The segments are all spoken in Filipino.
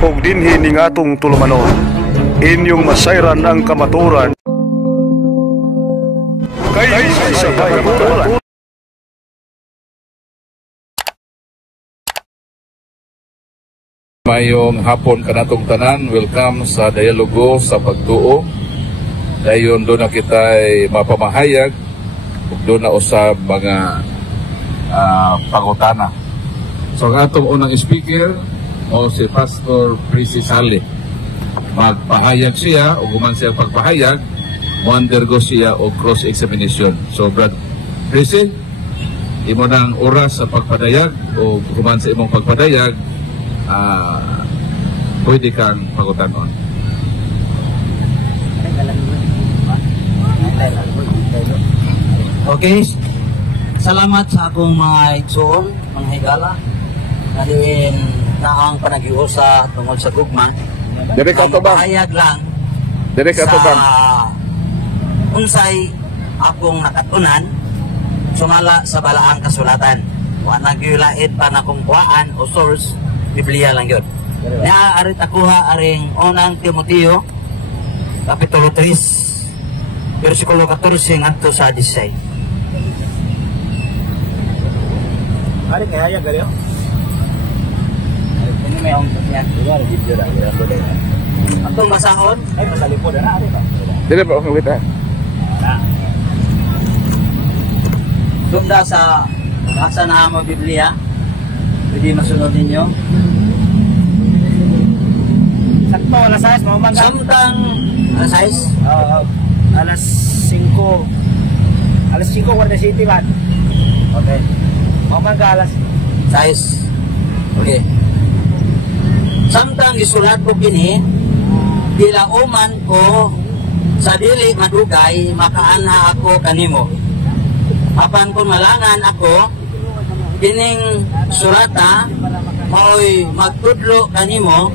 ug dinhi ning atong tulumanon. Inyong masayran ang kamaturan kay sa kamaturan. Mayong hapon kanatong tanan, welcome sa dialogo sa pagtuo. Dayon doon na kita'y mapamahayag ug doon na usab mga pangutana. So ang atong unang speaker o si Pastor Prissy Sale. Magpahayag siya o guman siya pagpahayag, mo-undergo siya o cross-examination. So Brad Prissy, imo nang oras sa pagpadayag o guman sa imong pagpadayag, pwede kang pagutanon. Okay, salamat sa akong mga igsoon, mga higala. Naliin na ang panag-iusa tungkol sa gugma. Dire ka to ba? Pahayag lang Dire ka to ba? Unsay akong nakatunan sumala sa balaang kasulatan. Wa nagyulaid pa na kung kuhaan o source, Biblia lang yun. Naaarit akuha aring unang Timoteo, Kapitulo 3, versikulo 14 ngadto sa 16. Ari kaya ya gari. Ini may ongkos niya. Atong basahon Ay masalipod na ari ba. Dire ba okay kita? Sunda sa asa na mo Biblia. Pwede masunod ninyo. Sakto alas 6 mo man. Samtang alas 6? Alas 5. Alas 5 Guardia City man. Okay. Mo man ka alas 6. Okay. Samtang isulat ko kini, dilauman ko sa dili madugay, makaanha ako kanimo. Apan kung malangan ako, kining surata, mao'y magtudlo kanimo,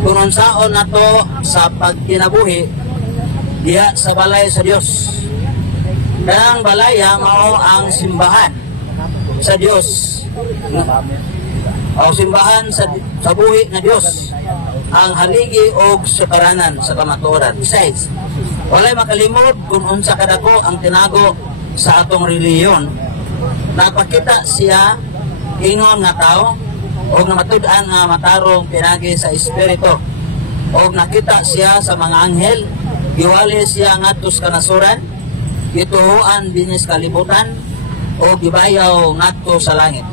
kung unsaon nato sa pagkinabuhi, diha sa balay sa Dios. Kanang balaya mao ang simbahan sa Dios. O simbahan sa buhi na Dios, ang haligi o sukaranan sa kamatuoran. Besides, walay makalimot kung unsa kadako ang tinago sa atong reliyon. Napakita siya ingon nga tao o namatud-an nga matarong pinagi sa espiritu. O nakita siya sa mga anghel, giwali siya ngadto sa kanasuran, gituhuan dinis kalibutan o gibayaw ngadto sa langit.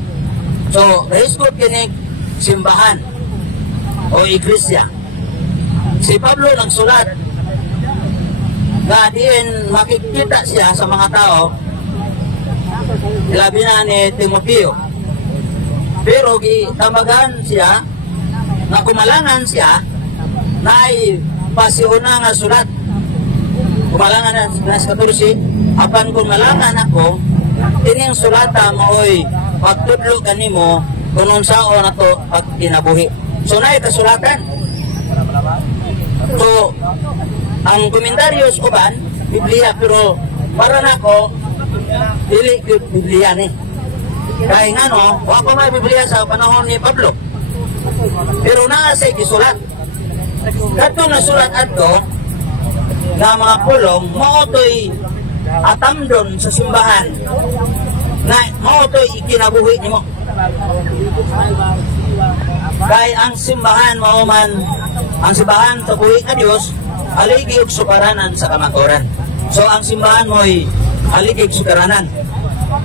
So, rescue kinig simbahan o iglesia. Si Pablo nagsulat nga diin makikita siya sa mga tao, labi na ni Timoteo. Pero gitamagan siya na kumalangan siya na ay pasiuna nga sulat. Kumalangan na sa 14, apan kumalangan ako, ining sulata mooy pagtudlo kanimo kung unsaon nato pag kinabuhi. So na itasulatan. So ang komentaryo uban Biblia, pero para nako dili gyud Biblia ni. Kaya nga no, wa pa may Biblia sa panahon ni Pablo. Pero naa sa gisulat. Kadto na sulat adto na mga pulong mao toy atamdon sa simbahan na mao toy ikinabuhi nimo. Kaya ang simbahan mao man ang simbahan sa buhi ka Dios, aligi og sukaranan sa kamatuoran. So ang simbahan mo'y aligi og sukaranan.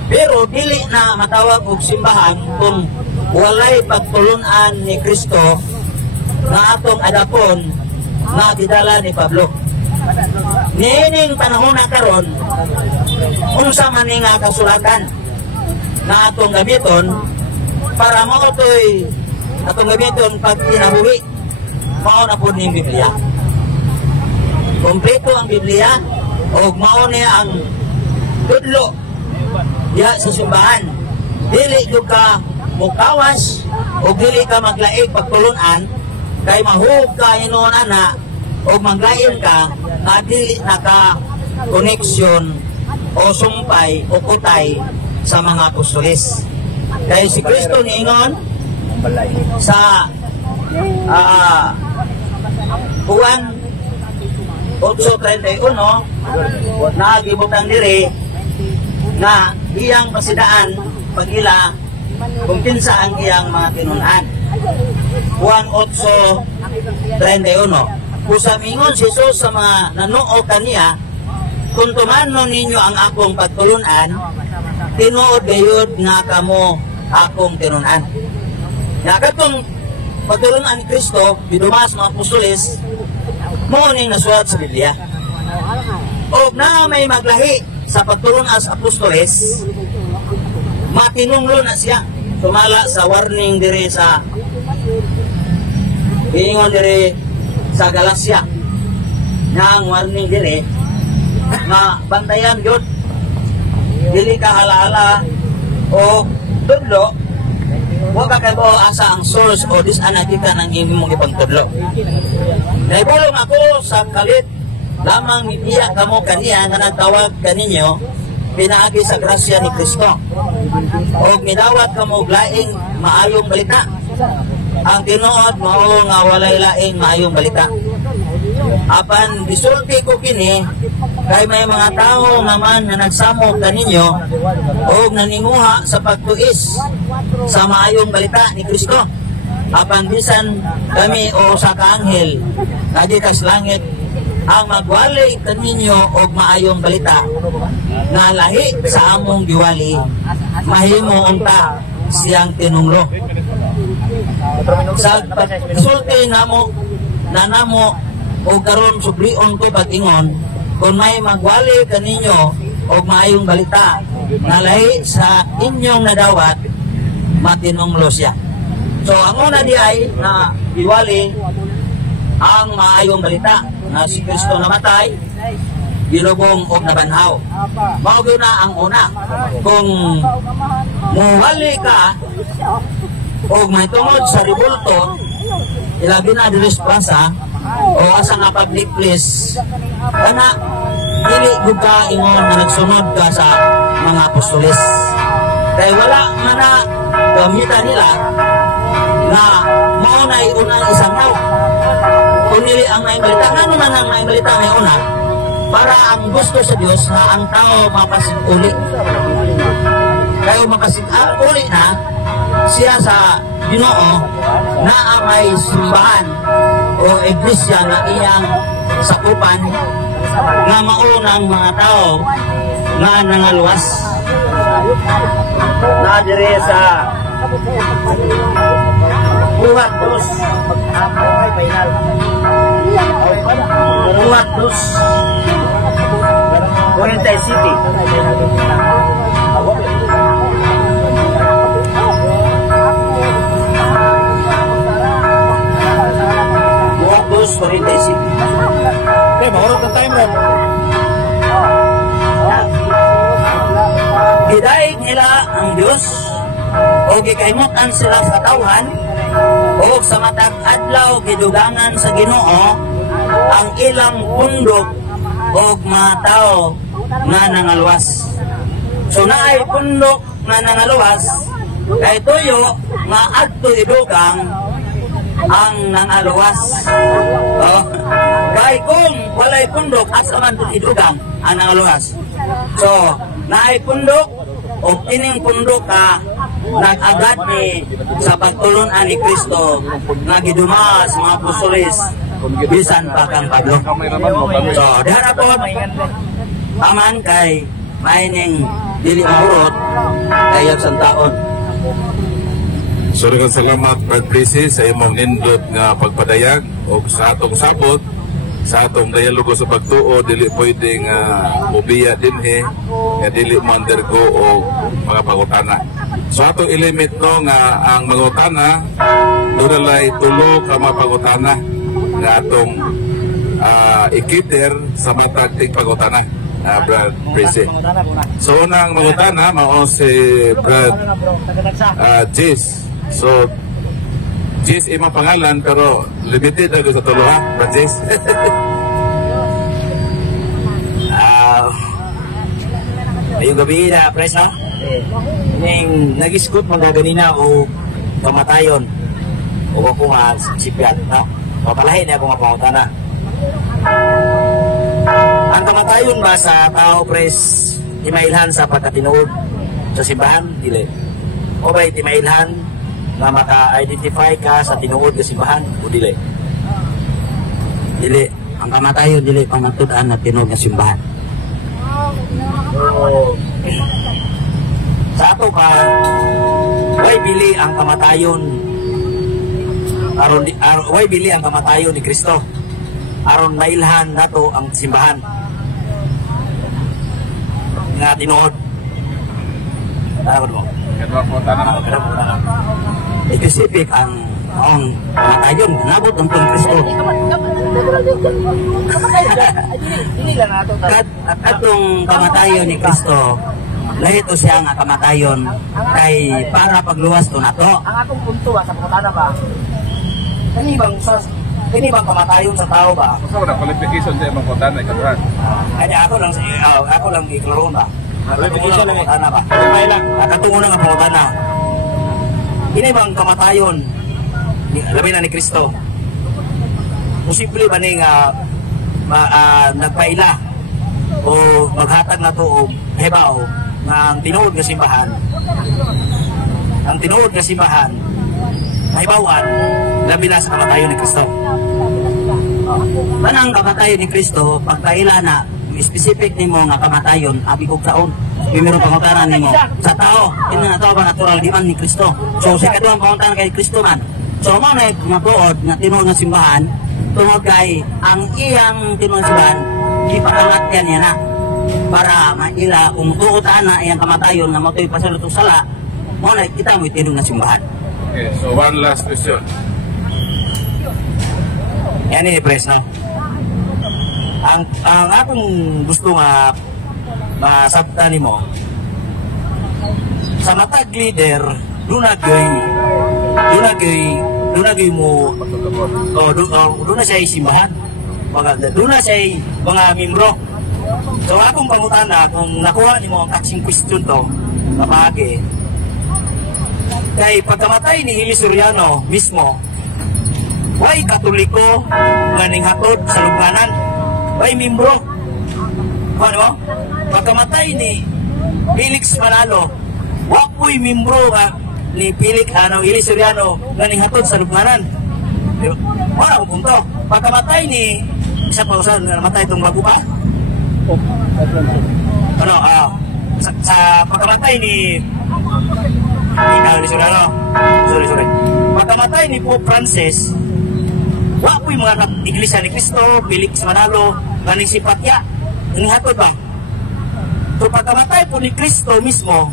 Pero dili na matawag og simbahan kung walay pagtulunan ni Kristo na atong adapon na gidala ni Pablo. Niining panahon na karon, unsa man ni nga kasulatan na atong gamiton para mao toy atong gamiton pag kinabuhi, mao na po ning Biblia. Kompleto ang Biblia o mao niya ang tudlo diha sa simbahan. Dili gyud ka mukawas o dili ka maglaig pagtulunan kay mahug ka hinuon ana o manglain ka na dili naka koneksyon o sumpay o kutay sa mga apostoles. Kay si Kristo niingon sa Juan 8:31 na gibutang diri na iyang pasidaan pagila kung kinsa ang iyang mga tinunan. Juan 8:31 kusamingon si Jesus sa mga nanuo kaniya, kung tumanon ninyo ang akong pagtulunan, tinuod gayud nga kamo akong tinunan. Nga katong pagtulunan ni Kristo, bidumas mga apostoles, mo ning nasulat sa Biblia. O na may maglahi sa pagtulunan sa apostoles, matinunglo na siya. Sumala sa warning diri sa ingon diri sa Galacia. Nga ang warning diri nga bantayan yun, dili ka halahala o tudlo, huwag ka kayo asa ang source o disanakita ng imong ipagtudlo. Naibulong ako sa kalit lamang mipiya kamo kaniya nga nagtawag kaninyo pinaagi sa grasya ni Kristo o midawat kamo laing maayong balita. Ang tinuod mao nga walay laing maayong balita. Apan disulti ko kini kay may mga tao naman na nagsamo kaninyo o naninguha sa pagtuis sa maayong balita ni Kristo. Apan bisan kami o sa kaanghel kadi kas langit ang magwali kaninyo og maayong balita nga lahi sa among giwali, mahimo unta siyang tinunglo. Sa pagsulti namo nanamo o karon sublion ko pag-ingon, kung may magwali kaninyo o maayong balita na lahi sa inyong nadawat, matinunglo siya. So ang una di ay na iwali ang maayong balita na si Kristo namatay, ginubong o nabanhaw. Mao na ang una. Kung muwali ka o may tungod sa ribulto, ilabi na diris plaza o asa nga public place, kana dili gud ka ingon na nagsunod ka sa mga apostoles. Kay wala man na gamita nila na mao na unang isang tao. Kung nili ang naibalita, nga naman ang naibalita may una, para ang gusto sa Diyos na ang tao mapasig-uli. Kaya mapasig-uli na siya sa Ginoo na ang may simbahan o iglesia na iyang sakupan nga maunang mga tao nga nangaluwas na dire sa Buhat Cruz Oriental City. Buhat Cruz Oriental City. Okay, mahurot na time ron. Gidayeg nila ang Diyos o gikaymutan sila sa tawhan o sa matag adlaw gidugangan sa Ginoo ang ilang pundok o mga tao nga nangaluwas. So naay pundok nga nangaluwas kay tuyo nga adto idugang ang nangaluwas. Kay kung walay pundok asa man idugang ang nangaluwas. So naay pundok o kining pundok ka nag-agad ni sa pagtulunan ni Kristo nga gidumas mga apostoles bisan pa kang Pablo. So dara po aman kay maining dili mahurot kayag sang taon. So daghang salamat Brad Presi sa imong nindot nga pagpadayag o sa atong sabot sa atong dialogo sa pagtuo. Dili pwedeng mobiya dinhi nga dili man-undergo o mga pangutana. So atong ilimit no nga ang mangutana dunalay tulo ka mga pangutana nga atong ikiter sa matag tig pangutana. Brad Presi. So unang mangutana mao si Brad Jis. So Jis imong pangalan pero limited na sa tulo ha, Brad Jis. Ayong gabi na, Pres, ha? Yung nag-iskot mga ganina o kamatayon. o ako nga sipyan, no? Papalahin niya akong mapangutana. Ang kamatayon ba sa tao, pres, timailhan sa pagkatinuod sa simbahan? Dili. O ba timailhan na maka-identify ka sa tinuod sa simbahan? O dili? Dili. Ang kamatayon dili pamatud-an na tinuod nga simbahan. Sa ato pa, way bili ang kamatayon way bili ang kamatayon ni Kristo aron mailhan nato ang simbahan nga tinuod. Ano mo? Specific ang kamatayon nabot ang Kristo. Atong kamatayon ni Kristo lahit o siya nga kamatayon kay para pagluwas to nato. Ang atong punto sa pagkatana ba? Kani bang kamatayon sa tao ba? So, na qualification sa imong kotana ikaduhan. Ay ako lang giklaro ba. Qualification lang ana ba? May lang. At atungo na nga pangutana. Kini bang kamatayon labi na ni Kristo? Posible ba ni nga nagpaila o maghatag na to o hebaw na ang tinuod nga simbahan mahibawan labi na sa kamatayon ni Kristo. Kanang kamatayon ni Kristo pagkaila na specific nimo nga kamatayon abi kog taon bimiro pangutanan nimo sa tao kini na tao ba natural di man ni Kristo. So sa kadtong pangutanan kay Kristo man, so mo na matuod nga tinuod nga simbahan tungod kay ang iyang tinuod nga simbahan gipaangat niya na para maila kung tuutan na iyang kamatayon na matuoy pasulod og sala mo na kita mo tinuod nga simbahan. Okay, so one last question. Yan ni pres no. Ang akong gusto nga masabtan nimo sa matag leader dunagay mo duna siya simbahan duna siya mga membro. So akong pangutana kung nakuha nimo ang aksing question to na paagi kay pagkamatay ni Hili Soriano mismo way Katoliko nga ninghatod sa lubnganan way membro. Ano? Pagkamatay ni Felix Manalo, wapoy membro nga ni Felix Hili Soriano nga ninghatod sa lubnganan. Wala ko punto. Pagkamatay ni isa pa usan nga namatay itong bago pa. Ano? Sa pagkamatay ni Hili Soriano. Sorry. Pagkamatay ni Pope Francis, wapoy mga iglesia ni Cristo, Felix Manalo, nga nagsipatya, nanghatod ba? So pagkamatay po ni Cristo mismo,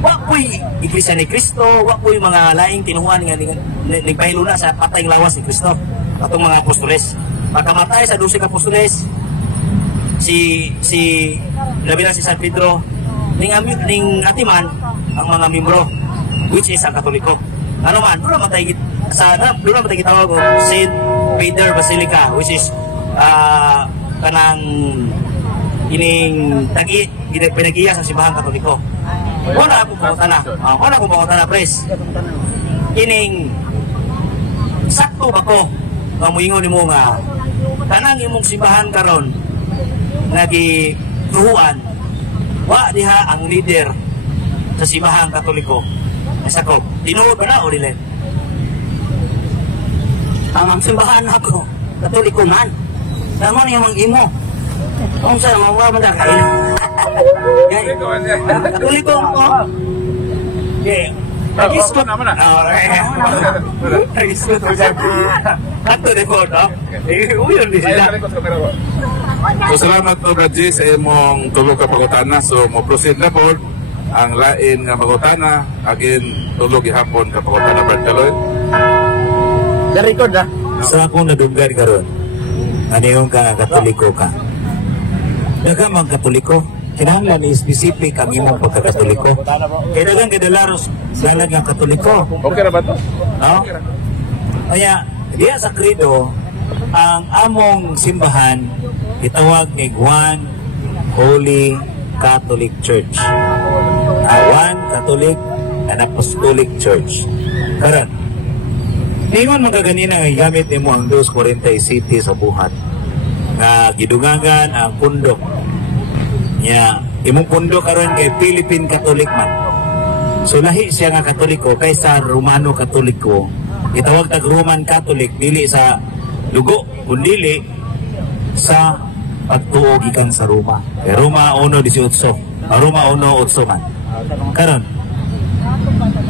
wapoy iglesia ni Cristo, wapoy mga laing tinuhuan nga nagpahiluna sa patayng lawas ni Cristo, atong mga apostoles. Pagkamatay sa 12 apostoles, si labi na si San Pedro, ning atiman ang mga membro, which is ang Katoliko. Ano man, doon naman tayo gitawag o St. Peter Basilica, which is kanang ining pinagiya sa simbahan Katoliko. Wala akong pangutana, pres. Ining sakto ba ko mamuingon ni mo nga kanang imong simbahan karon nagituhuan wa diha ang leader sa simbahan Katoliko. Sakop, tinuod ba na o dili? Ang simbahan ako, Katoliko man. Tama niya mang imo. Kung saan mawa mo na kayo. Katoliko ako. Okay. Nag-iskot naman na. Nag-iskot ko dyan. Kato de po, no? Uyon din sila. So salamat po Radji sa imong tulo ka pagutana. So mo proceed na po ang lain nga pagutana again tulo gihapon ka pagutana Brad Kaloy. Record na. So akong nadunggan karon. Ano yung Katoliko ka? Daga mang Katoliko. Kinahanglan ni specific ang imong pagkakatoliko. Kaya dagang kadalaros dalag ang Katoliko. Okay na ba to? No? Kaya diya sa credo ang among simbahan itawag ni One Holy Catholic Church. One Catholic and Apostolic Church. Karon Ningon magaganina nga gamit nimo ang 240 city sa buhat nga gidungagan ang pundok. Nya imong pundok karon kay Philippine Catholic man. So lahi siya nga Katoliko kaysa Romano Katoliko. Itawag tag Roman Catholic dili sa lugo kundi sa pagtuo gikan sa Roma. Kay Roma 1:18. Roma 1:8 man. Karon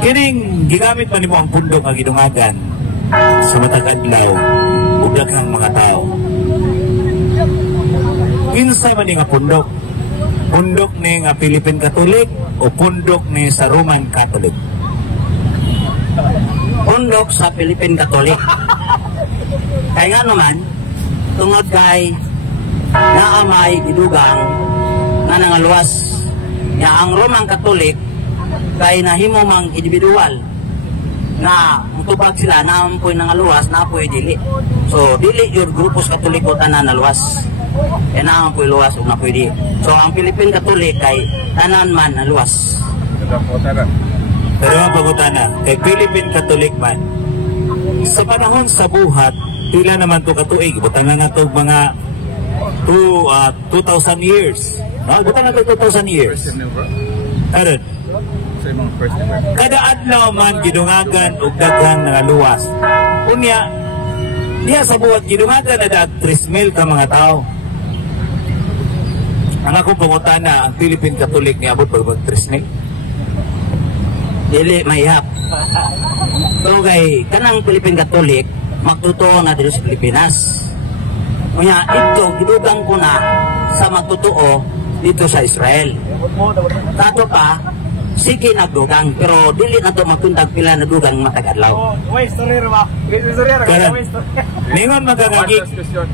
kining gigamit man nimo ang pundok nga gidungagan sa matag adlaw ug daghang mga tao. Kinsay man nga pundok? Pundok ni nga Philippine Catholic o pundok ni sa Roman Catholic? Pundok sa Philippine Catholic. Kaya nga naman, tungod kay naamay idugang na nangaluwas nga ang Roman Catholic kay nahimo mang individual na mutubag sila na apoy nangaluwas na apoy dili. So dili yung grupos Katoliko tanan naluwas. E na apoy luwas o na pwede. So ang Philippine Catholic kay tanan man naluwas. Pero ang pangutana, kay Philippine Catholic man, sa panahon sa buhat, pila naman ito katuig. Butang na ito mga 2,000 years. No? Butang na ito 2,000 years. Aron, kada adlaw man gidungagan o daghang nga luwas. Unya, diya sa buhat gidungagan na daag 3,000 ka mga tao. Ang akong pangutana, ang Philippine Catholic niya abot pag 3,000. Dili mahihap. So kay kanang Philippine Catholic magtutuo na dito sa Pilipinas. Kunya ito gidugang ko na sa magtutuo dito sa Israel. Tato pa sige nagdugang pero dili na to mapundag pila na dugang matagadlaw.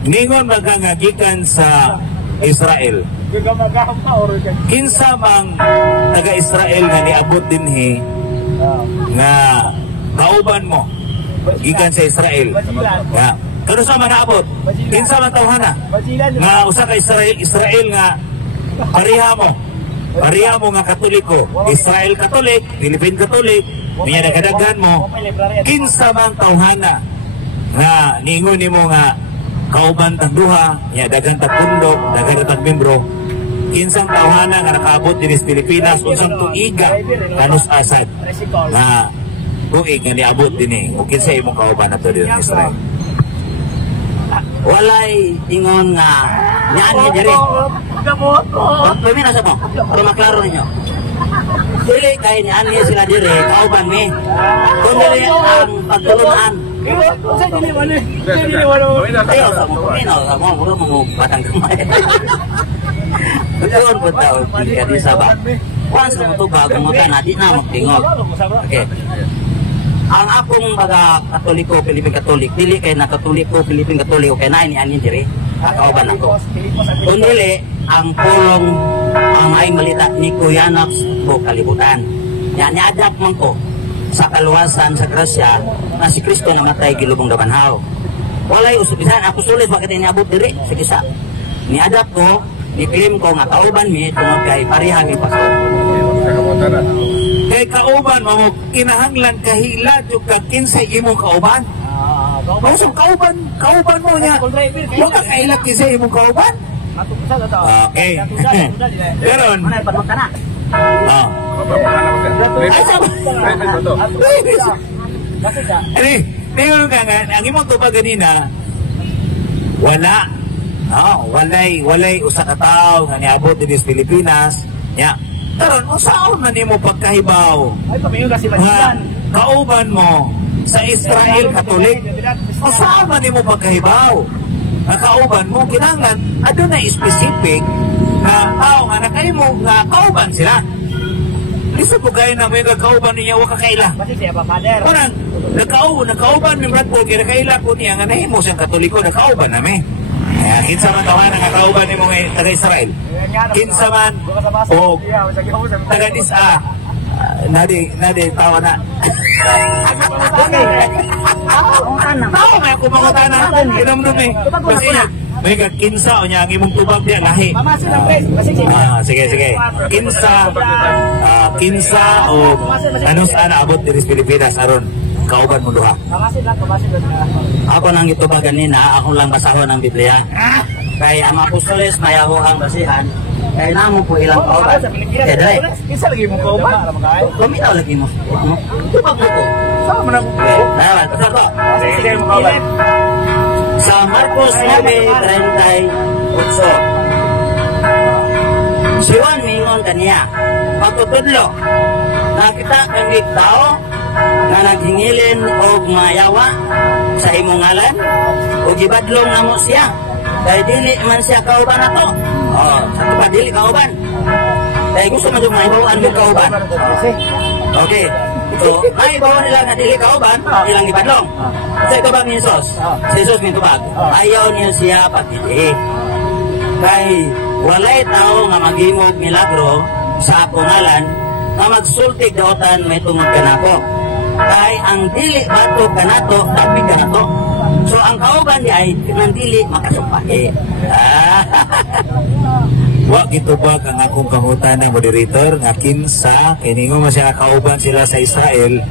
Ningon magangagikan sa Israel. Kinsa mang taga-Israel nga niabot dinhi nga kauban mo gikan sa Israel. Ya. Kano sa man naabot? Kinsa man tawhana? Nga usa ka Israel nga pareha mo nga Katoliko, Israel Catholic, Philippine Catholic, niya nagadaghan mo. Kinsa man tawhana nga ningon nimo nga kauban tag duha, ya daghan tag pundok, daghan tag membro. Kinsang tawhana nga nakaabot din sa Pilipinas unsang tuiga kanus asad na tuig nga niabot din eh. O kinsa imong kauban nato din sa Israel? Walay ingon nga nyaan niya diri. Pagpimi na sa mo, para maklaro ninyo. Dili kay nyaan niya sila diri, kauban mi. Kung dili ang pagtulunan. Ayaw sa mo, kuminaw sa mo, muro mo batang kamay. Doon po tao, kaya di sabat. Once na ito bago magana, di na magtingog. Okay. Ang akong mga Katoliko, Philippine Catholic, dili kay na Katoliko, Philippine Catholic, kay na ini-anin diri, kakauban ako. Kung dili, ang pulong ang ay malita ni Kuya Naps po kalibutan. Niadap man ko sa kaluwasan sa grasya na si Kristo namatay gilubong dabanhaw. Walay usupisan, ako sulit bakit niabot diri, sige sa. Niadap ko, ni-claim ko nga kauban mi tungod kay pareha mi pastor. Kay kauban mo kinahanglan kahila jud ka kinsay imong kauban. Mao kauban mo niya. Wa ka kaila kinsay imong kauban. Okay. Pero tingnan ka nga ang imong tubag ganina wala. Walay usa ka tawo nga niabot dinhi sa Pilipinas. Nya, karon usaon man nimo pagkahibaw? Nga kauban mo sa Israel Catholic. Usaon man nimo pagkahibaw? Nga kauban mo kinahanglan adunay specific na tao nga nakahimo nga kauban sila. Lisa po kayo na may kakauban niya wa kakaila. Parang nakauban mi brad po kay nakaila ko niya nga nahimo siyang Katoliko nakauban nami. Kinsa man tawanan nga kauban nimo nga taga Israel. Kinsa man o taga Disa nadi tawa na. Tawa nga kung mangutana kinamdum eh. Kasi may kinsa o niya ang imong tubag niya lahi. Sige. Kinsa o ano saan abot diri sa Pilipinas aron kauban mo duha. Ako nang itubag ganina, ako lang basahon ng Biblia. Kaya ang apostoles mayaho ang basihan. Kaya namo po ilang kauban. Kaya dali. Isa lagi mo kauban. Lumitaw lagi mo. Tubag mo ko. Sama mo na ko. Dapat, ito. Sige mo kauban. Sa Marcos 9:38. Si Juan mingon kaniya, patutudlo, nakita kami tao na naghingilin o mayawa sa imong ngalan o gibadlong namo siya. Dahil dili man siya kauban ato. Sa ito pa dili kauban. Dahil gusto mo yung maibawan yung kauban. Okay. So, maibawan nila nga dili kauban, ilang gibadlong. Sa ito ba ni Jesus? Si Jesus mintubag. Ayaw niya siya pagpili. Kay walay tao nga maghimog milagro sa akong ngalan nga magsultig daotan may tungod kanako. Kay ang dili bato kanato tapi kanato. So ang kauban niya ay nang dili makasumpahi. Wa gitubag ang akong pangutan ng moderator nga kinsa kiningo man siya kauban sila sa Israel.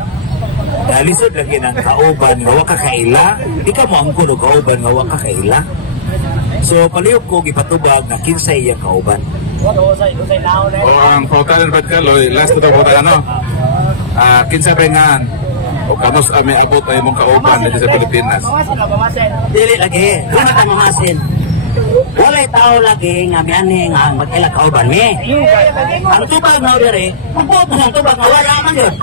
Dalisod lagi ng kauban nga wa ka kaila. Di ka mo angkon og kauban nga wa ka kaila. So palihog ko gipatubag na kinsa iya kauban. O ang pautan ng Badkaloy, last na pautan ano? Kinsa pengan o kamos ami abot ay mong kauban dito sa Pilipinas. Dili lagi, wala ka mamasin. Walay tao lagi nga miani nga mag-ilag kauban mi. Ang tubag na diri, magbuot mo ang tubag nga wala man yun.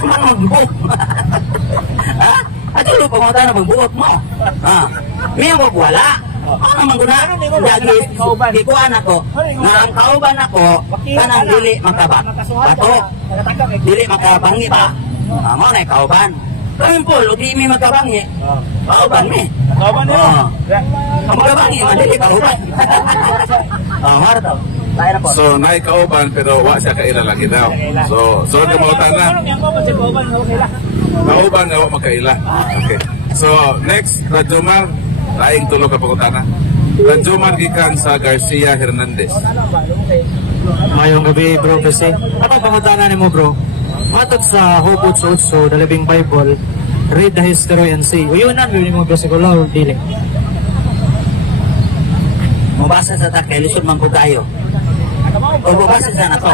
Ang magbuot. Ha? At yung pumunta na magbuot mo. Mi ang wala. Ano man guna? Lagi, ikuan ako. Nga ang kauban ako, kanang dili makabato. Dili makabangi pa. Mo na kauban. Kampol, di mi makabangi. Kauban mi. Kauban mo. Ang makabangi, madili kauban. Marto. So naay kauban pero wa siya kaila lagi daw. So ka mautan na. Kauban nga wa makaila. Okay. So next, Rajomar, laing tulo ka pangutana. Rajomar gikan sa Garcia Hernandez. Mayong gabi, bro, kasi ako pangutana ni mo, bro. Matod sa Hobot sa Utso, the Living Bible, read the history and see. Uyunan, bibili mo bersikulo o dili? Mabasa sa takay, lisod man po tayo. O mabasa sa nato.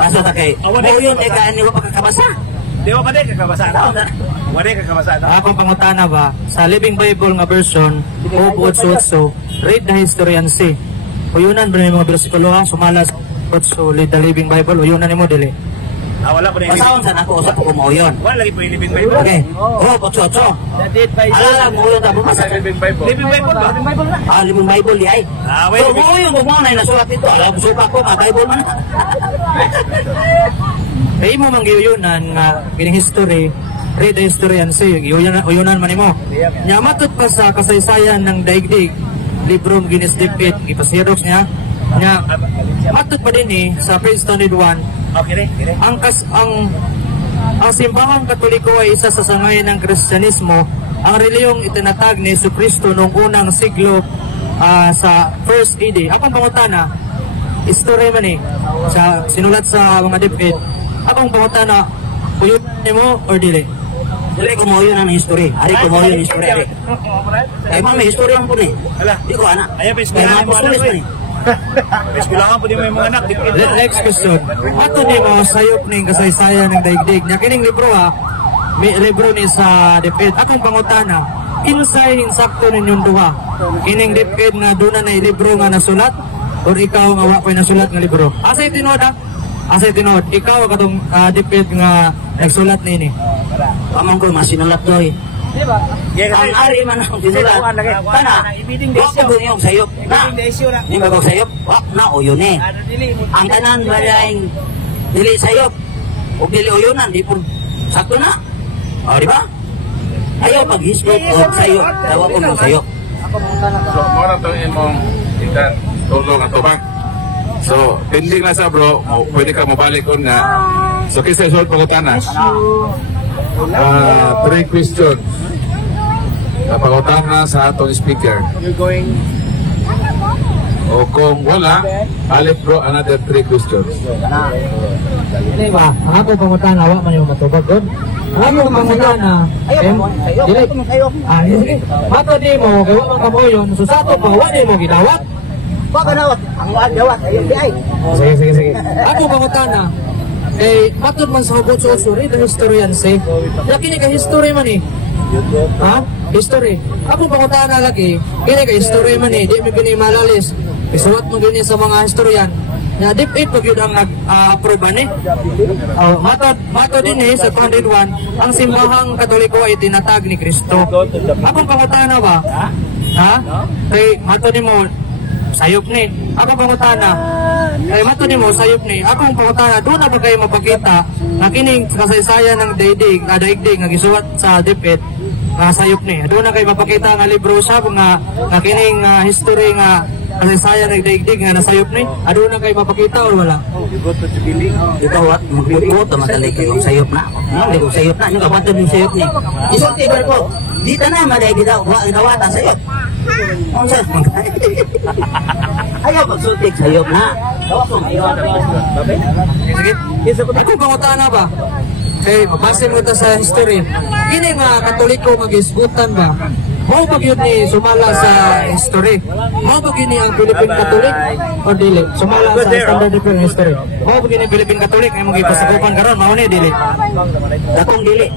Basa takay. O yun, eka, hindi mo pagkakabasa. Di ba din kakabasa? Wala kakabasa. Ako pangutana ba, sa Living Bible nga version, Hobot sa Utso, read the history and see. Uyunan, bibili mo bersikulo ha, sumalas Utso, read the Living Bible, uyunan mo dili. Wala po na Pasawang sa nako, usap ko mo yun. Wala lagi po yung Living Bible. Okay. Potso. Alala mo yun, tabo masa. Living Bible. Living Bible ba? Living Bible di ay. Wait. So mo yun, mo na nasulat ito. Alam ko supa ko, Bible man. Kaya mo manggiyunan nga, gining history, read the history and see, uyunan man mo. Nya matod pa sa kasaysayan ng daigdig, librong Guinness Dipit, ipasirox niya. Nya matod pa din sa page 101. Okay. Ang simbahang Katoliko ay isa sa sangayan ng Kristyanismo. Ang reliyong itinatag ni Jesucristo noong unang siglo sa First AD. Akong pangutana, history man sa sinulat sa mga dipit. Akong pangutana, uyunan mo or dili? Dili ko mo yun ang history. Ari ko mo yun history. Ay mo may history ang po ni. Di ko anak. Ayaw, Kaya mga apostoles pa ni. Kailangan po din mo yung mga anak. Next question. Ato ni mo sayop ning kasaysayan ng daigdig. Nya kining libro may libro ni sa dipid. Ating pangutana, kinsay insakto ninyong duha? Kining dipid nga duna na libro nga nasulat or ikaw nga wa koy nasulat nga libro? Asay tinuod Asay tinuod, ikaw katong dipid nga nagsulat nini. Amang ko masinulat doy. Ang ari man ang tinulat. Kana, wak ko yung sayop. Ni bagong sayop, wak na uyon Ang tanan malayang dili sayop. O dili uyunan, di po sakto na. O, di ba? Ayaw pag-hisbok o sayop. Tawa ko ng sayop. So mo na to imong ikan tulong at tubag. So, pending na sa bro, pwede ka mabalik on nga. So, kisa solve pangutana. 3 questions. Napangutana sa atong speaker. O kung wala, balik bro another 3 questions. Ini ba, ako pangutana wa man yung matubag god. Ako mangutana. Dili. Sige. Matod nimo kay wa man kamoyon, so sa ato pa wa nimo gidawat. Wa ka nawat. Ang dawat ayo di ay. Sige. Ako mangutana. Eh, matod man sa hugot sa usuri, the historian say. Kini ka history man eh. Ha? History. Ako pangutana lagi, kini ka history man eh, di mi gini malalis. Isulat mo gini sa mga historian. Na deep pag yun ang approve ni. Matod din eh sa 201, ang simbahang Katoliko ay tinatag ni Kristo. Akong pangutana ba? Ha? Kay matod mo sayop ni. Ako pangutana. Kay matod mo sayop ni. Akong pangutana, doon na ba kayo mapakita na kining kasaysayan ng daigdig nga gisulat sa DepEd nga sayop ni. Doon na kayo mapakita nga libro sa nga kining history nga kasaysayan ng daigdig nga nasayop ni. Doon na kayo mapakita o wala? Ikaw at magbuot na matalig yung sayop na. Hindi ko sayop na, yung kapatid yung sayop ni. Isulti ba ko, dito na maday daw, nawatan sayop. Ayaw pagsultik sayop na. Sige. Ako pangutana ba? Kay mabase mo ta sa history. Kini nga Katoliko mag-isgutan ba? Mao ba yun ni sumala sa history? Mao ba yun ni ang Philippine Catholic? O dili? Sumala sa standard Philippine history. Mao ba yun ni Philippine Catholic? Ay mga ipasikupan karon mao ni dili? Dakong dili.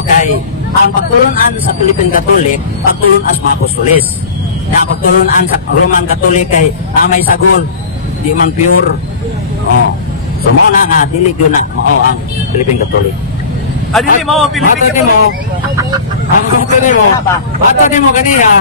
Okay. Ang pagtulunan sa Philippine Catholic, pagtulun as mga apostoles. Na pagtulunan sa Roman Catholic kay may sagol, di man pure. So mo na nga dili gyud na mao ang Philippine Catholic. Adili mo Philippine Matod nimo ganiya.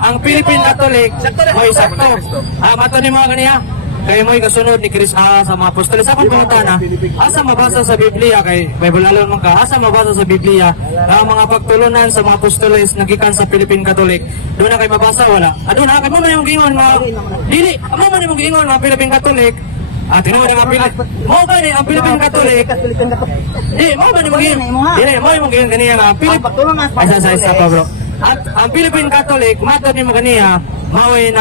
Ang Philippine Catholic mo'y sakto. Matod nimo ganiya. Kay mo'y kasunod ni Kristo sa mga apostoles. Akong pangutana, asa mabasa sa Biblia kay Bible alon man ka. Asa mabasa sa Biblia ang mga pagtulunan sa mga apostoles nagikan sa Philippine Catholic. Doon na kay mabasa wala. Doon na kay mo man yung gingon mga dili. Amo man yung gingon mga Philippine Catholic. Tinuod ang mo ba ni ang Philippine Catholic? Di, mo ba ni mo gingon? Dili, mo yung gingon kaniya nga Philippine. Isa pa bro. At ang Philippine Catholic, matod ni mo kaniya, mao'y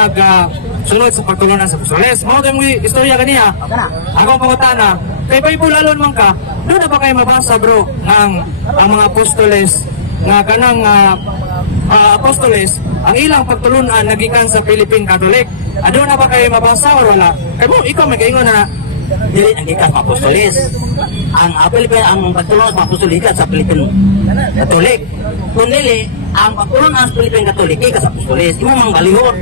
sunod sa pagtulunan sa apostoles. Mao kay mga istorya kaniya. Ako pangutana, kay Bible alon man ka, doon na ba kayo mabasa bro ang mga apostoles nga kanang apostoles ang ilang pagtulunan nagikan sa Philippine Catholic. Doon na ba kayo mabasa o wala? Kay mo ikaw may kaingon na dili ang gikan sa apostoles. Ang pagtulungan sa apostoles sa Philippine Catholic. Kung dili ang pagtulungan sa Philippine Catholic sa apostoles, imo mang balihon.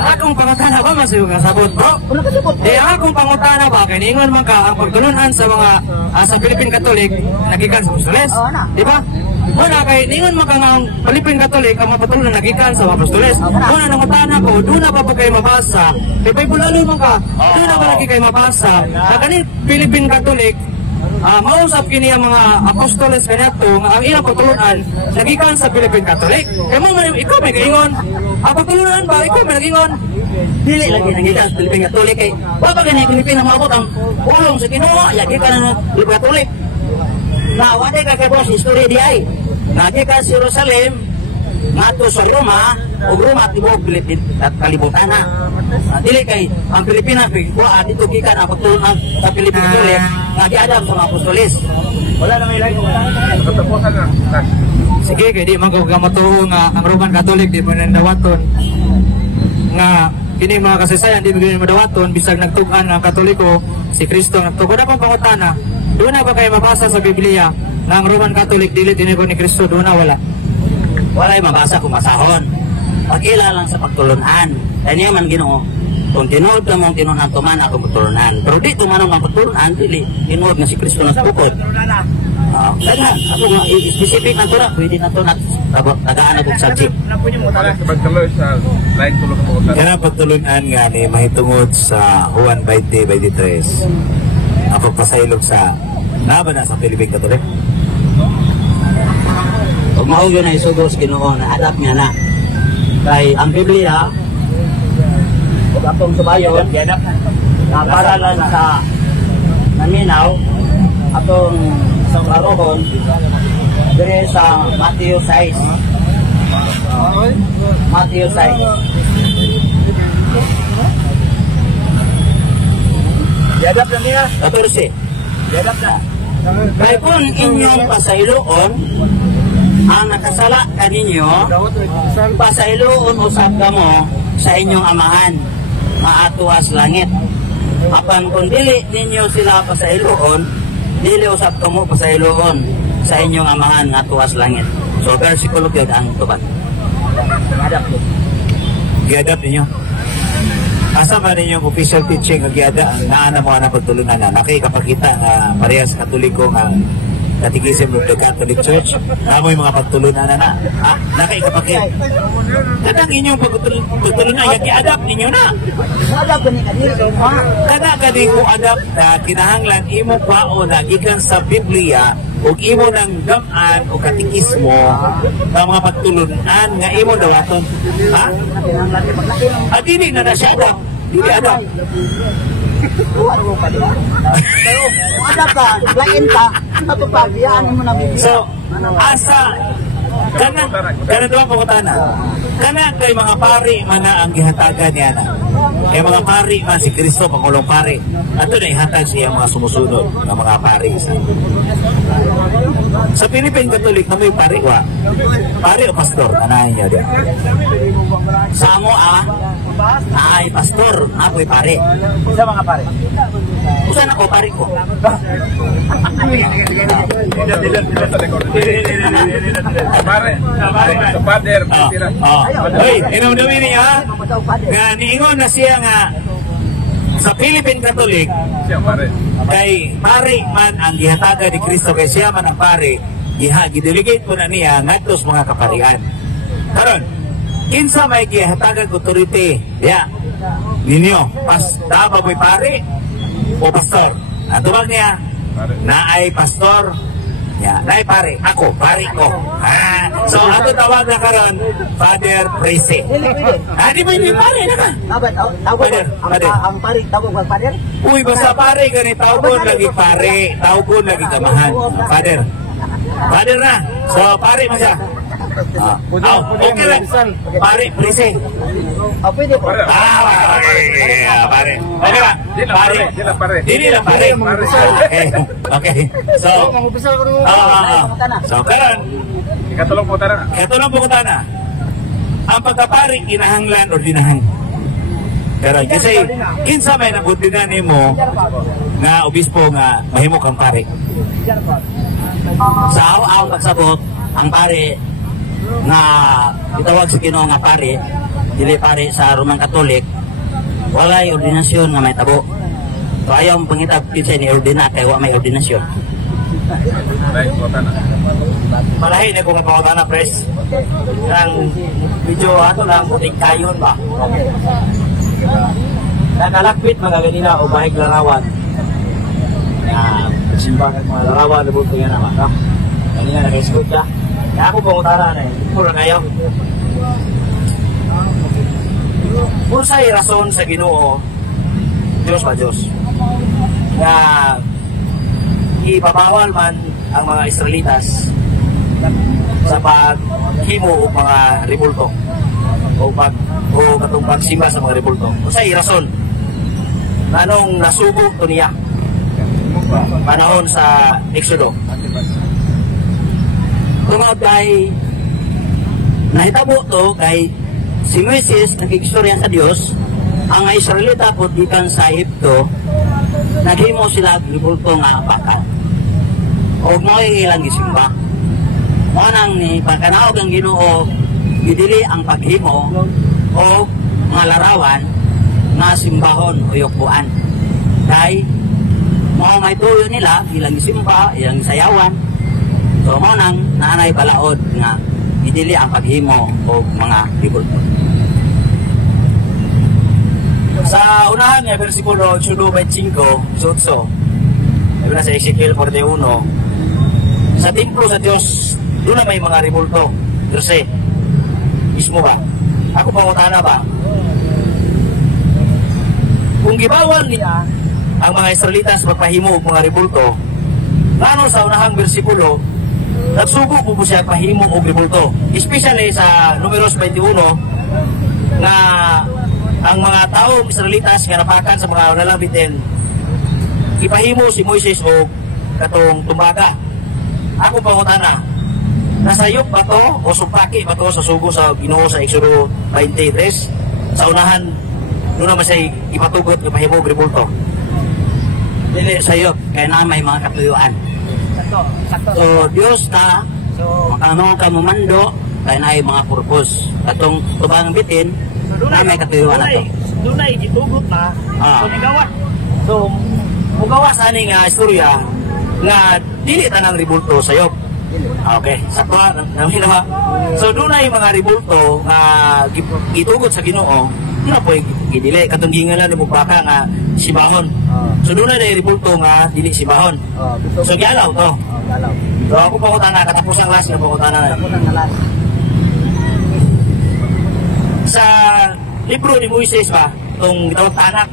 Akong pangutana ba masiyo ka sabot bro? Akong pangutana ba kay ningon man ka ang pagtulunan sa mga sa Philippine Catholic nagikan sa apostoles, di ba? Muna kay ningon man ka nga ang Philippine Catholic ang mapatulunan nagikan sa apostoles. Muna nangutana ko, doon na ba kayo mabasa? Kay Bible alon man ka, doon na ba lagi kayo mabasa? Sa kanil Philippine Catholic mausap kini ang mga apostoles kaniadto nga ang ilang pagtulunan nagikan sa Philippine Catholic. Kay mo man ikaw may kaingon, ang pagtulunan ba ikaw may kaingon? Dili lagi nagikan sa Philippine Catholic kay wa pa kini Pilipino maabot ang ulong sa Ginoo, lagi ka na Philippine Catholic. Na wala ka kay boss history di ay. Nagikan sa Jerusalem, ngadto sa Roma, ug Roma tibuok at kalibutan na. Dili kay ang Pilipinas wa dito gikan ang pagtulunan sa Philippine Catholic nga giadam sa mga apostoles. Wala na may like katapusan na. Sige kay di man ko gamatuo nga ang Roman Catholic di man nandawaton nga kini mga kasaysayan di man madawaton bisag nagtug-an ang Katoliko si Kristo nga tugod na pangutana. Doon na ba kayo mabasa sa Biblia na ang Roman Catholic dili tinipon ni Kristo? Doon na wala. Walay mabasa kung masahon. Pag-ila lang sa pagtulunan. Kaya niya man Ginoo, kung tinuod ka mong tinunan tuman akong pagtulunan. Pero di tumanong ang pagtulunan, dili tinuod na si Kristo na sa bukod. Kaya ako nga, specific na ito na, pwede na ito na tagaan na itong subject. Kaya pagtulunan nga ni mahitungod sa Juan 20:23 ang pagpasailog sa laban na sa Philippine Catholic. Huwag mahugyo na isugos Ginoo na adap niya na. Kaya ang Biblia, huwag akong subayon, na paralan sa naminaw, atong karohon, dire sa Matthew 6. Matthew 6. Yadap na niya. 14. Kaya kung inyong pasayloon, ang nakasala kaninyo, pasayloon usap ka mo sa inyong amahan, maatuwas langit. Apan kung dili ninyo sila pasayloon, dili usap ka mo pasayloon sa inyong amahan, maatuwas langit. So, versikulo yun ang tubag. Giadap ninyo. Asa man ninyong official teaching ang giada ang naana mo na pagtulunan na nakikapakita nga parehas Katoliko nga Catechism of the Catholic Church amoy mga pagtulunan na nakikapakita kadang inyong pagtulunan yung giadap ninyo na kadang kadi ko adap na kinahanglan imo pao na gikan sa Biblia ug imo ng gaman o katekismo ng mga pagtulunan nga imo dawaton ha? At dili na na siya adap dili adap so asa kana doon pangutana kana kay mga pari man ang gihatagan niya na kay mga pari man si Kristo pangulong pari ato na ihatag siya mga sumusunod ng mga pari sa Philippine Catholic na may pari wa pari o pastor anahin niya diyan Sa amo ay pastor, ako'y pare. Sa mga pare. Usan ako, pare ko. Father, Hoy, inumdumi niya nga niingon na siya nga sa Philippine Catholic kay pare man ang gihataga ni Kristo kay siya man ang pare gidelegate po na niya ngadto sa mga kaparian. Karon kinsa may gihatagan authority ya ninyo dapat may pare o pastor atubag niya naay pastor ya naay pare ako pare ko so ato tawag na karon Father Prese di ba yung pare na ka Ang pare tawag ang pare uy basta pare gani tawgon lagi kamahan Father na so pare man siya okay lang. Pare, Prese. Pwede po. Pare. Pwede ba? Pare. Dili lang pare. Okay. So, karon. Ikatulong po na. Ang pagkapari, kinahanglan o dinahang. Karon, kasi, kinsa may nabutinan mo nga obispo nga mahimo kang pare. Sa aw pagsabot, ang pare nga itawag sa Ginoo nga pare dili pare sa Roman Catholic walay ordinasyon nga may tabo so ayaw ang pangitag kinsa ni ordina kay wa may ordinasyon Malahi na kung napawala na press ang video ato lang puting kayon ba nakalakpit mga ganina o bahig larawan na simbahan mga larawan lubog ko yan naman kanina nag-escort ka kaya ako pangutara na puro ngayon. Puro sa'y rason sa Ginoo, Diyos ba Diyos, na ipabawal man ang mga Israelitas sa paghimo o mga rebulto o katong pagsimba sa mga rebulto. Puro sa'y rason na nung nasubo ito niya panahon sa Exodo. Tungod kay nahitabo to kay si Moises nakikigstorya sa Dios ang Israelita po gikan sa Egypto naghimo sila gibulto nga apakan o mo'y ilang gisimba mo nang ni pagkanaog ang Ginoo gidili ang paghimo o mga larawan nga simbahon o yukbuan kay mo may tuyo nila ilang gisimba ilang sayawan. So mo nang naanay balaod nga idili ang paghimo o mga ribulto. Sa unahan nga versikulo 8:25 sutso. Ayun na sa Ezekiel 41. Sa templo sa Dios doon na may mga ribulto. Kasi mismo ba? Ako pangutana ba? Kung gibawal niya ang mga Israelitas magpahimo og mga ribulto, ngano sa unahang bersikulo nagsugo po siya pahimo og ribulto, especially sa Numeros 21 na ang mga taong Israelitas nga napakan sa mga nalabitin ipahimo si Moises og katong tumbaga. Ako pangutana, nasayop ba to o supaki ba to sa sugo sa Ginoo sa Exodo 23 sa unahan doon naman siya ipatugot ng pahimog ribulto? Dili sayop kay na may mga katuyuan. So Dios na makano ka mumando kay na mga purpose. Katong tubang bitin na may katuyuan ato. Doon na itugot na. So nigawa. So mugawa sa aning istorya nga dili tanang ribulto sayop. Okay, sakto na ginawa. So doon na yung mga ribulto nga gitugot sa Ginoo, di na po gidili. Katong gingalan ni Baka nga sibahon. So doon na yung ribulto nga dili sibahon. So gyalaw to. So ako pangutana, katapos ang last na pangutana na. Sa libro ni Moises ba, itong gitawag tanak,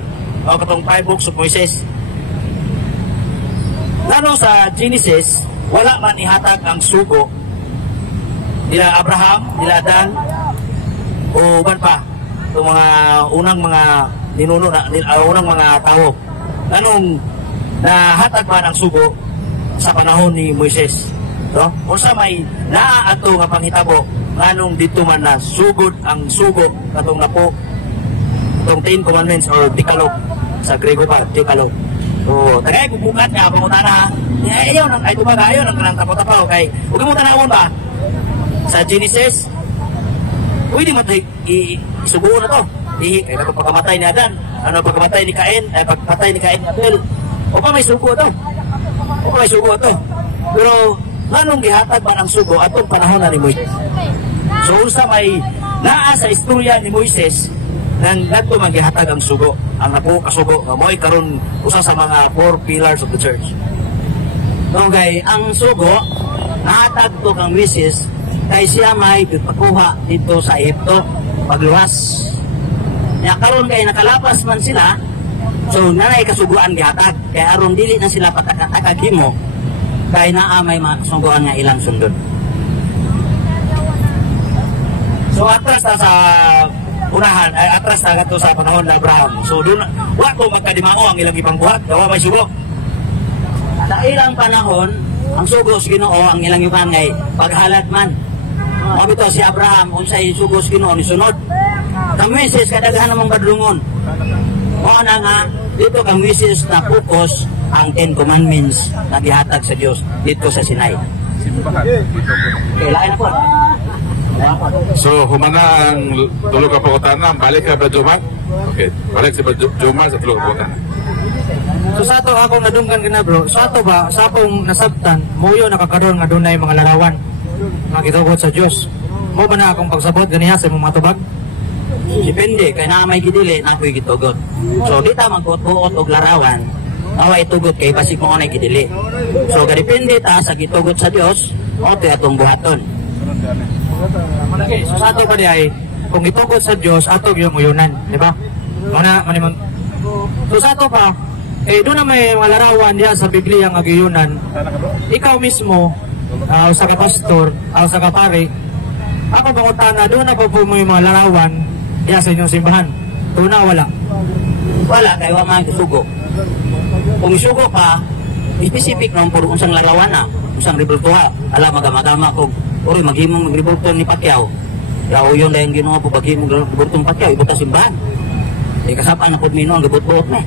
o katong 5 books of Moises, lalo sa Genesis, wala man ihatag ang sugo nila Abraham, nila Dan, o ban pa, itong mga unang mga ninuno na, unang mga tao. Anong nahatag man ang sugo sa panahon ni Moises? No? O sa may naaato nga panghitabo, anong dito man na sugod ang sugo katong napo itong 10 commandments or Decalogue sa Grego pa, Decalogue. So, tagay bubukat nga pangutana. Ayaw nang ay tumaga, ayaw nang kanang tapo-tapaw kay ug mo tanawon ba sa Genesis. Pwede mo isugo na to. Kay pagkamatay ni Adan, ano pagkamatay ni Cain, ay pagpatay ni Cain Abel. O pa may sugo to. O pa may sugo to. Pero anong gihatag ba ng sugo atong panahon na ni Moises? So unsa may naa sa istorya ni Moises nang nato magihatag ang sugo, ang napo kasugo nga mo'y karon usa sa mga 4 pillars of the church. Okay, ang sugo nahatag to kang Moises kay siya may pagpakuha dito sa Egypto pagluwas. Ya karon kay nakalapas man sila, so nanay kasuguan gihatag kay aron dili na sila pagkakagimo kay naa may mga kasuguan nga ilang sundod. So atras na sa unahan, ay atras na ito sa panahon na Abraham. So doon, wa ko magkadimao ang ilang ibang buhat, gawa may sugo. Sa ilang panahon, ang sugo sa Ginoo ang ilang ibang ngay paghalat man. Sabi to si Abraham, unsay sugo sa Ginoo ni sunod. Kang Moises kadaghan namang badlungon. O na nga, dito kang Moises na focus ang 10 commandments na gihatag sa Dios dito sa Sinai. Kailangan na po. So, humana ang tulog ka pangutana, balik ka ba Jomar? Okay, balik si Jomar sa tulog ka pangutana. So sa ato akong nadunggan kina bro, sa ato ba, sa akong nasabtan, muyo nakakaroon nga dunay mga larawan nga gitugot sa Dios. Mo ba na akong pagsabot ganiha sa imong matubag? Depende, kay na may gidili na ako'y gitugot. So, di ta magbuot og larawan, awa itugot kay basig mo na gidili. So, depende ta sa gitugot sa Dios, o ito atong buhaton. Okay, so sa ato pa di ay, kung gitugot sa Dios, ato yung uyunan, di ba? Manimang. So sa ato pa, doon na may mga larawan diya sa Biblia nga giyunan. Ikaw mismo, sa pastor, sa pare, ako pangutana, doon na po mo yung mga larawan diya sa inyong simbahan. Doon na wala. Wala, kaya wala mga sugo. Kung sugo pa, specific nung puro unsang larawan na, unsang ribultuha. Alam, magama-gama kung uri maghimong magribulto ni Pacquiao. Yaw yun dahil ginawa po paghimong magribulto ni Pacquiao, ibot na simbahan. Kasapaan na po mino ang gabot-bot na.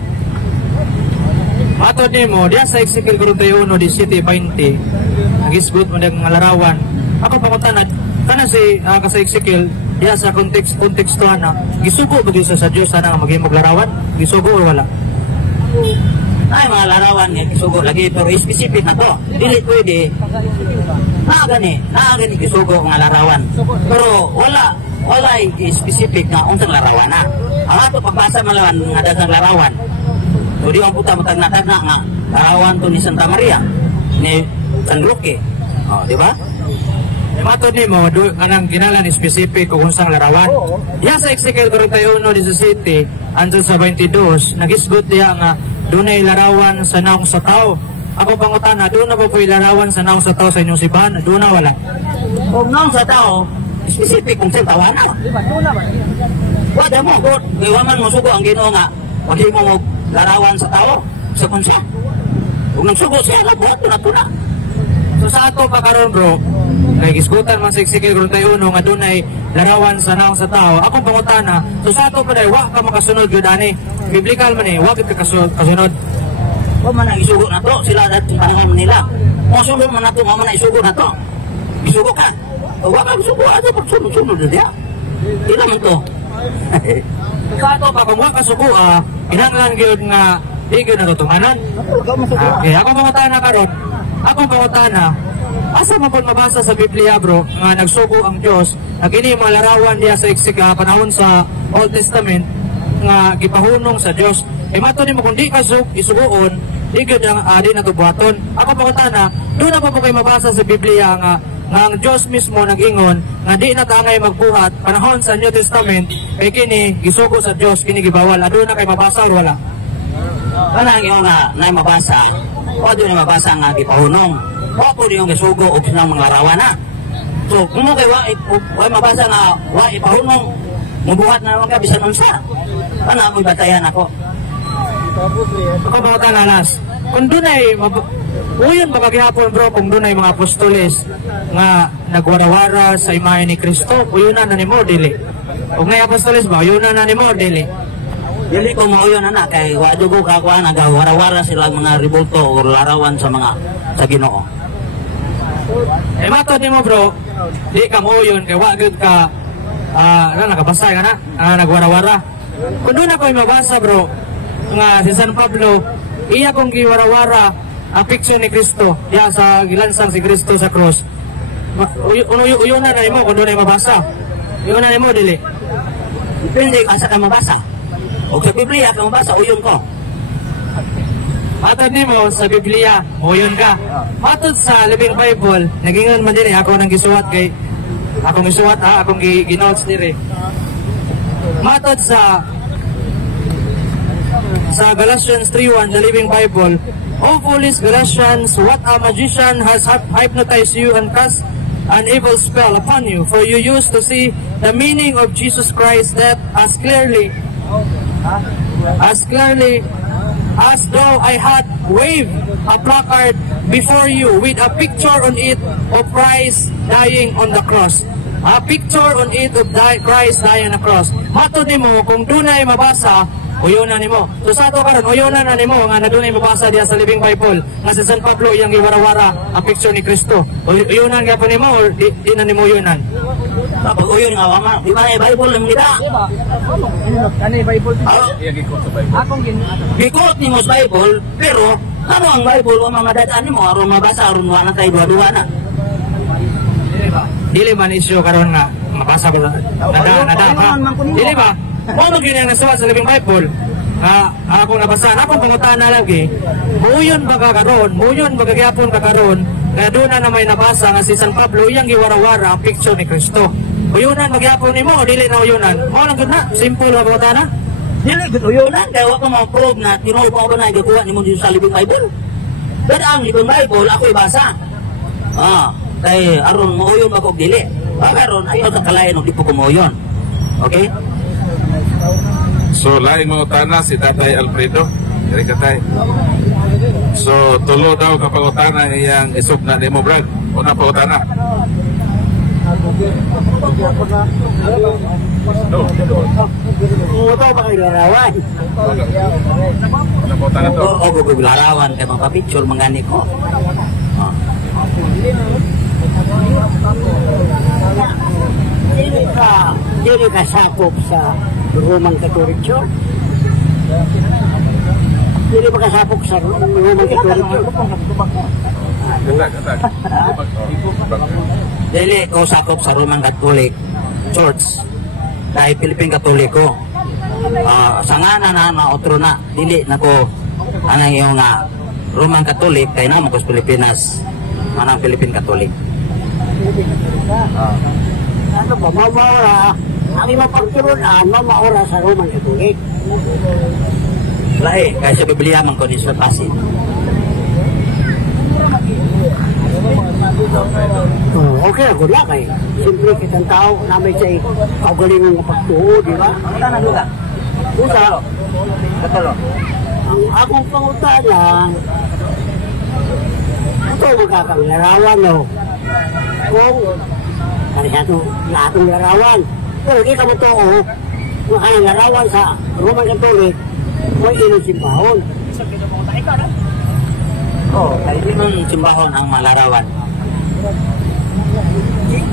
Matod ni mo, diya sa Ezekiel 41, 17-20, nag-isgot mo ng mga larawan. Ako pangutana, kana si sa Ezekiel, diya sa kontekstuhan na, gisugo ba sa Diyos sana nga maghimog larawan? Gisugo o wala? Ay, mga larawan, gisugo lagi, pero specific na to. Dili pwede. Naagani gisugo mga larawan. Pero wala specific na unsang larawan na. Ang ato pagbasa malawan nga daghang larawan. So di ang puta matag-natag na nga larawan to ni Santa Maria, ni San Roque. Oh, di ba? Matod ni mo, kanang ginalan specific kung unsang larawan. Yan sa Ezekiel 41, 17, andun sa 22, nag-isgot diya nga doon ay larawan sa naong sa tao. Ako pangutana, doon na po po larawan sa naong sa tao sa inyong simbahan? Doon na wala. Kung naong sa tao, specific kung saan tawa na. Wala mo, iwaman mo sugo ang Ginoo nga, pag mo larawan sa tao, sa konsa. Kung nagsugo siya, buhat ko na po na. So sa ato pa karon bro, kay gisgutan man sa Exekil 41 nga dunay larawan sa naong sa tao. Akong pangutana, so sa ato pa dai wa ka makasunod gyud ani. Biblikal man wa gyud ka kasunod. O man ang isugo na to, sila dati panahon nila. Mo sugo man nato, mo man ang isugo na to. Isugo ka. O wa ka isugo ato pag sunod na dia. Di naman to. Sa ato pa kung wa ka sugo, kinahanglan gyud nga di gyud natutunganan. Okay, akong pangutana karon. Akong pangutana, asa man pud mabasa sa Biblia bro nga nagsugo ang Dios nga kini malarawan diya sa panahon sa Old Testament nga gipahunong sa Dios. E mato nimo kung di ka isugoon, di gyud ang di natubuhaton. Akong pangutana, doon na po kayo mabasa sa Biblia nga ang Dios mismo nag-ingon nga di na tangay magbuhat panahon sa New Testament kay kini gisugo sa Dios, kini gibawal. Doon na kay mabasa or wala? Wala ang iyong na mabasa. O doon na mabasa nga gipahunong. O po yung gisugo o sinang mga arawan na. So kung mo kay wa mabasa nga wa ipahunong, mubuhat na naman ka bisan unsa. Ano ako'y batayan ako? Ako pangutana Nas, kung doon ay uyon ba kagihapon bro kung doon ay mga apostoles nga nagwarawara sa imahe ni Kristo, uyunan na ni mo dili. Kung may apostoles ba, uyunan na ni mo dili. Dili ko mauyon na kay wa dugo ka kuan nagawara-wara sila mga ribulto o larawan sa mga sa Ginoo. Eh matod nimo bro, di ka mauyon kay wa gyud ka nakabasa ka na, nagwara-wara. Kung doon ako mabasa bro, nga si San Pablo, iya kong giwara-wara ang picture ni Kristo, ya sa gilansang si Kristo sa cross. Uyunan na nimo kung doon ay mabasa. Uyunan na nimo dili. Depende asa ka mabasa. O sa Biblia ka mabasa, uyon ko. Matod nimo sa Biblia, uyon ka. Matod sa Living Bible, nagingon man dili ako nang gisuwat kay akong gisuwat akong ginotes diri. Matod sa Galatians 3:1, the Living Bible, O foolish Galatians, what a magician has hypnotized you and cast an evil spell upon you, for you used to see the meaning of Jesus Christ's death as clearly as though I had waved a placard before you with a picture on it of Christ dying on the cross. A picture on it of Christ dying on the cross. Matod nimo kung dunay mabasa, uyunan nimo. So sa ato karon uyunan na nimo nga dunay mabasa diya sa Living Bible nga si San Pablo iyang giwara-wara ang picture ni Kristo. Uyunan gyapon nimo or di na nimo uyunan? Tapos uyon nga wama, di ba Bible lang nila? Ano yung Bible? Gikot nimo sa Bible, pero ano ang Bible o mga dadaan nimo aron mabasa aron wala tayo duwa-duwa na. Dili man isyu karon nga mabasa ba nada dili ba mo man gyud ang nasuwat sa Living Bible ako nabasa akong pangutana lagi muyon ba ka karon muyon ba gyapon ka karon kaya doon na may nabasa nga si San Pablo iyang giwara-wara ang picture ni Kristo uyunan magyapon nimo o dili na uyunan mo lang gud na simple nga pangutana Dili gud uyunan kay wa ko ma-prove na tinuod pa ba na gikuha nimo sa Living Bible. Pero ang Living Bible ako ibasa. Kay aron mo uyon ako dili. Karon ayo ta kalayan og di po kumuyon. Okay? So lain mo tana si Tatay Alfredo. Diri ka tay. So tulo daw ka pangutana iyang isog na nimo brad. Una pangutana. Mo ba kay larawan? Una pangutana to. O larawan kay mapapicture mangani ko. Dili ka sakop sa Roman Catholic Church? Dili ba ka sakop sa Roman Catholic Church? Dili ko sakop sa Roman Catholic Church dahil Philippine Katoliko. Sa ngana na otro na, dili na ko anang yung Roman Catholic kay na mo Pilipinas. Manang Philippine Catholic. Ano ba, mamaura? Ang mapagturunan, mamaura sa Roman Catholic. Lahi, kaya sa Biblia man ko sa pasin. Okay, ako lang eh. Siyempre kitang tao, namin siya kagaling ng pagtuho, di ba? Wala na lugar. Usa. Katalo. Ang akong pangutana, Ito magkakang larawan, no? Kung atong larawan. Pero kita mo ito, kung kanyang larawan sa Roman Catholic, may ilang simbahon. Kaya din simbahon ang malarawan.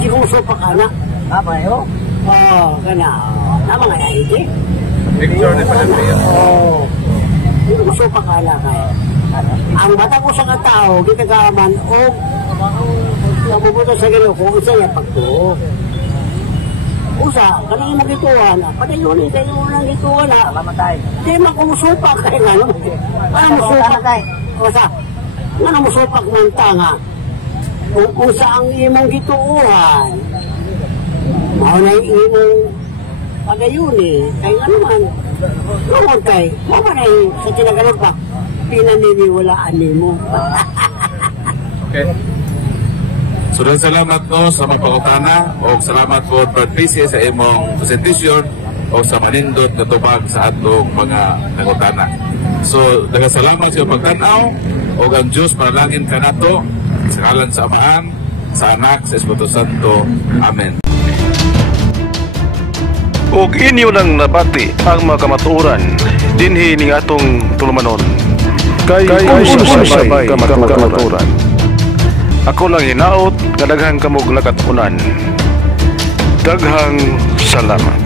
Siguso pa ka na. Mayo? Kana. Tama nga yan, hindi? Picture ni Palapia. Siguso pa ka na kaya. Ang bata ko sa katao, di kagaman, mabubuto sa gano'n kung isa niya pagtuo. Usa, kanang magituan, patayon lang gituan na. Mamatay. Di makumusupak kaya nga, no? Parang musupak. Usa, nga na musupak ng tanga. Kung sa ang imong gituuhan, mauna yung imong pagayon kaya nga naman, lumod kay, mamanay sa tinagalapak, pinaniniwalaan mo. Okay. So, dahil salamat no sa mga pangutana o salamat po Brad PC sa imong presentation o sa manindot na tubag sa atong mga nangutana. So, dahil salamat sa pagtanaw o ang Diyos panalangin ka nato sa ngalan sa Amahan, sa Anak, sa Espiritu Santo. Amen. Ug inyo nang nabati ang mga kamatuoran dinhi ning atong tulumanon. Kay usay kamatuoran. Ako lang hinaot nga daghang kamog nakatunan. Daghang salamat.